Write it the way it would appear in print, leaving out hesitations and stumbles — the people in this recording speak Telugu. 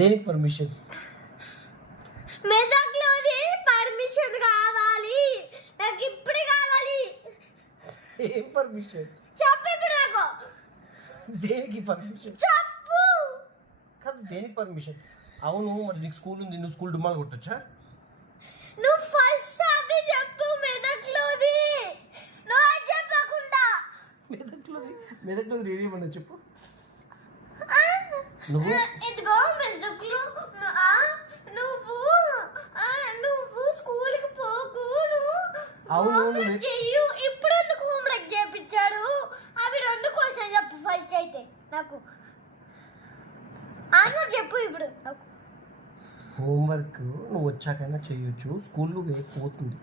దేనికి పర్మిషన్? మెదక్లోది పర్మిషన్ కావాలి, నాకు ఇప్పుడు కావాలి. ఏం పర్మిషన్? చెప్పు ఇప్పుడు నాకు. దేనికి పర్మిషన్? చెప్పు. కాదు, దేనికి పర్మిషన్? అవును, మరి నీకు స్కూల్ ఉంది, నువ్వు స్కూల్ డుమ్మాలు కొట్టొచ్చా? నువ్వు ఫస్ట్ అది చెప్పు. మెదక్లోది నువ్వు చెప్పకుండా. మెదక్లోది రేడియో అన్నా చెప్పు. నువ్వు ఇదిగో మెదక్లో నువ్వు స్కూల్కి పోకు. అవును, చెయ్యు. ఇప్పుడు ఎందుకు హోంవర్క్ చేయించాడు? అవి 2 క్వశ్చన్ చెప్పు ఫస్ట్. అయితే నాకు ఆన్సర్ చెప్పు ఇప్పుడు నాకు. హోంవర్క్ నువ్వు వచ్చాకైనా చేయొచ్చు, స్కూల్లో పోతుంది.